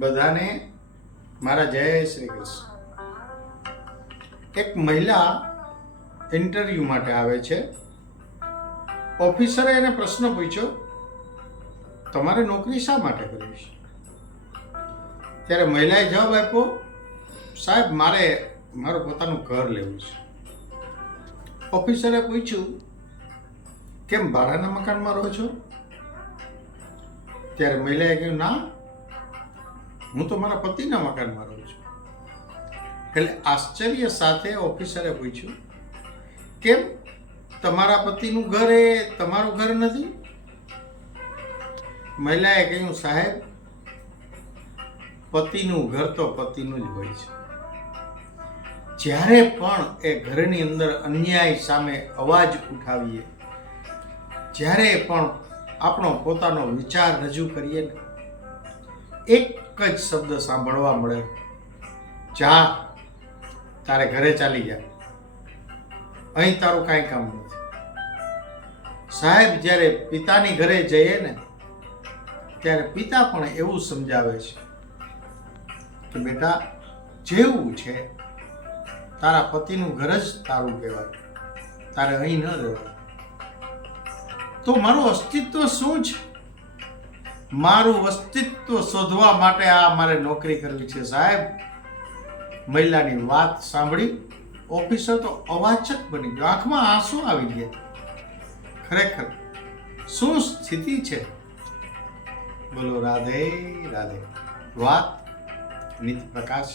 બધાને મારા જય શ્રી કૃષ્ણ. એક મહિલા ઇન્ટરવ્યૂ માટે આવે છે. ઓફિસરે એને પ્રશ્ન પૂછ્યો, તમારે નોકરી શા માટે કરવી છે? ત્યારે મહિલાએ જવાબ આપ્યો, સાહેબ મારે મારું પોતાનું ઘર લેવું છે. ઓફિસરે પૂછ્યું, કેમ ભાડાના મકાનમાં રહો છો? ત્યારે મહિલાએ કહ્યું, ના, હું તો મારા પતિના મકાનમાં રહું છું. એટલે આશ્ચર્ય સાથે ઓફિસરે પૂછ્યું, કેમ તમારા પતિનું ઘર એ તમારું ઘર નથી? મહિલાએ કહ્યું, સાહેબ પતિનું ઘર તો પતિનું જ હોય છે. જ્યારે પણ એ ઘરની અંદર અન્યાય સામે અવાજ ઉઠાવીએ, જ્યારે પણ આપણો પોતાનો વિચાર રજૂ કરીએ ને, એક જ શબ્દ સાંભળવા મળે, જા તારે ઘરે ચાલી જા, અહીં તારું કાંઈ કામ નથી. સાહેબ જ્યારે પિતાની ઘરે જઈએ ને, ત્યારે પિતા પણ એવું સમજાવે છે કે બેટા, જેવું છે તારા પતિનું ઘર જ તારું કહેવાય, તારે અહીં ન રહેવાય. તો મારું અસ્તિત્વ શું છે? મારું અસ્તિત્વ શોધવા માટે આ મારે નોકરી કરવી છે. સાહેબ, મહિલાની વાત સાંભળી ઓફિસર તો અવાચક બની ગયો, આંખમાં આંસુ આવી ગયા. ખરેખર શું સ્થિતિ છે! બોલો રાધે રાધે. વાત નિત પ્રકાશ.